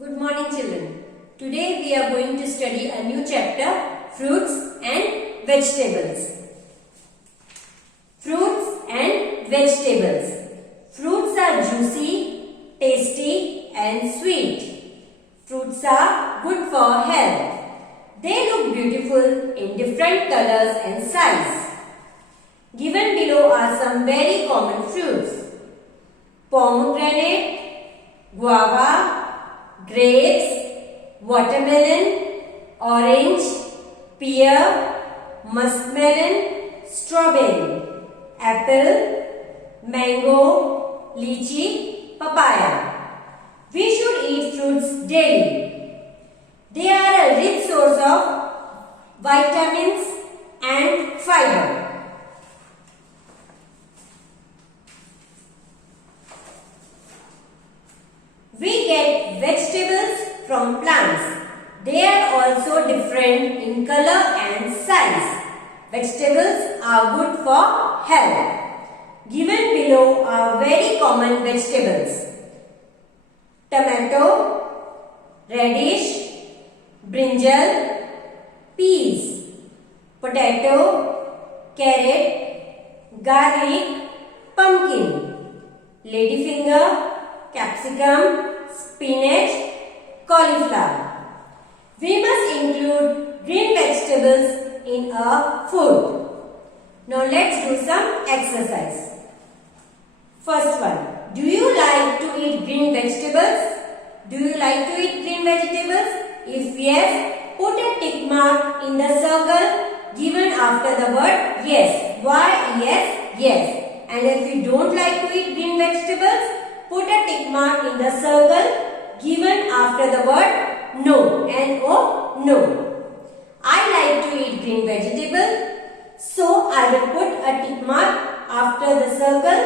Good morning children. Today we are going to study a new chapter, fruits and vegetables. Fruits and vegetables. Fruits are juicy, tasty and sweet. Fruits are good for health. They look beautiful in different colors and size. Given below are some very common fruits. Pomegranate, guava, grapes, watermelon, orange, pear, muskmelon, strawberry, apple, mango, lychee, papaya. We should eat fruits daily. They are a rich source of vitamins and fiber. We get vegetables from plants. They are also different in color and size. Vegetables are good for health. Given below are very common vegetables. Tomato, radish, brinjal, peas, potato, carrot, garlic, pumpkin, ladyfinger, capsicum, spinach, cauliflower. We must include green vegetables in our food. Now let's do some exercise. First one. Do you like to eat green vegetables? Do you like to eat green vegetables? If yes, put a tick mark in the circle given after the word yes. Why yes? Yes. And if you don't like to eat green vegetables, put a tick mark in the circle given after the word no. N-O, no. I like to eat green vegetable, so I will put a tick mark after the circle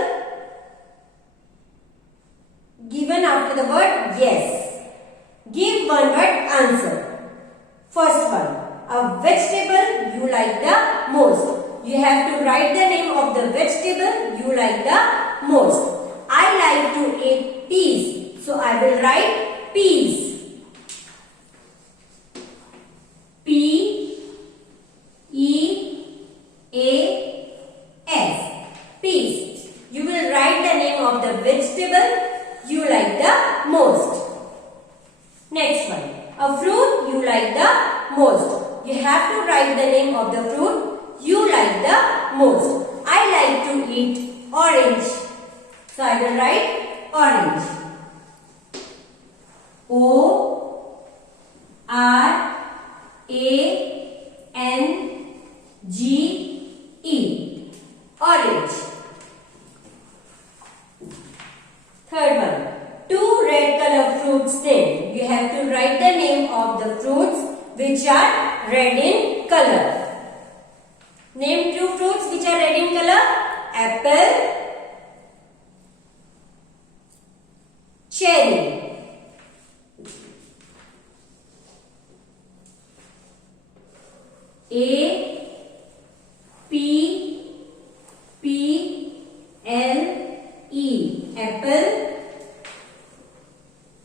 given after the word yes. Give one word answer. First one, a vegetable you like the most. You have to write the name of the vegetable you like the most. I like to eat peas, so I will write peas. P-E-A-S. Peas. You will write the name of the vegetable you like the most. Next one. A fruit you like the most. You have to write the name of the fruit you like the most. I like to eat orange. So I will write orange. O-R-A-N-G-E. Orange. Third one. Two red color fruits name. You have to write the name of the fruits which are red in color. Name two fruits which are red in color. Apple, cherry. A P P L E. Apple.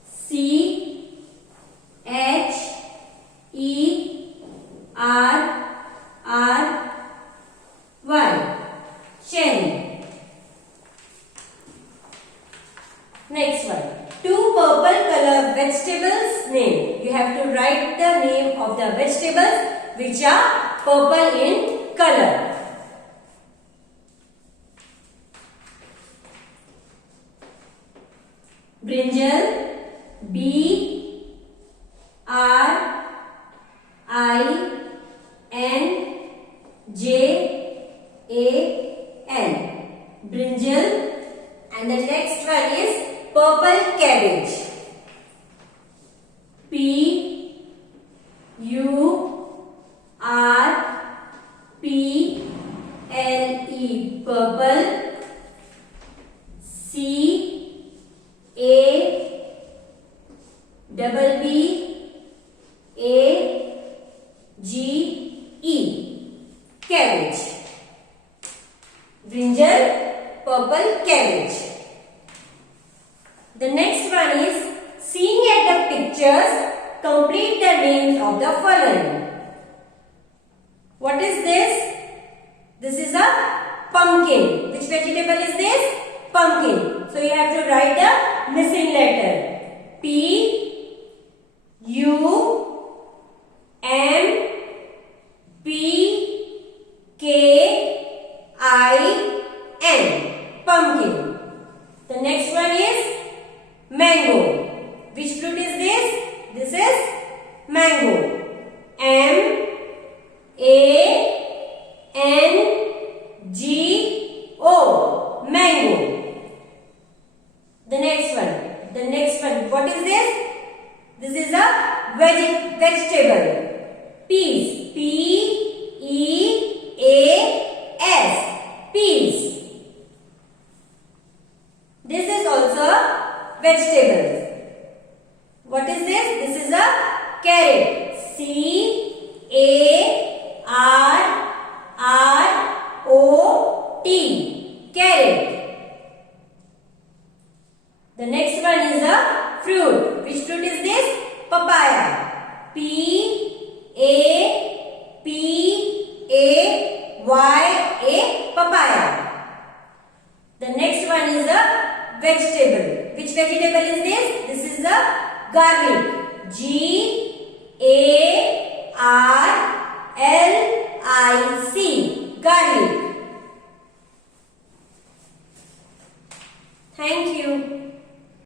C H E R R Y. Cherry. Next one. Two purple color vegetables name. You have to write the name of the vegetables which are purple in color. Brinjal. B R I N J A N. Brinjal. And the next one is purple cabbage. P U R P L E. Purple. C A double B A G E. Cabbage. Brinjal, purple cabbage. The next one is seeing at the picture. pictures. Complete the names of the following. What is this? This is a pumpkin. Which vegetable is this? Pumpkin. So you have to write the missing letter. P, U, M, P, K, I, N. Pumpkin. The next one is mango. Which fruit is this? This is mango. M, A, N, G, O. Mango. The next one. The next one. What is this? This is a vegetable. Peas. P, E, A, S. Peas. This is also vegetables. What is this? This is a carrot. C, A, R, R, O, T. Carrot. The next one is a fruit. Which fruit is this? Papaya. P, A, P, A, Y, A. Papaya. The next one is a vegetable. Which vegetable is this? This is the garlic. G,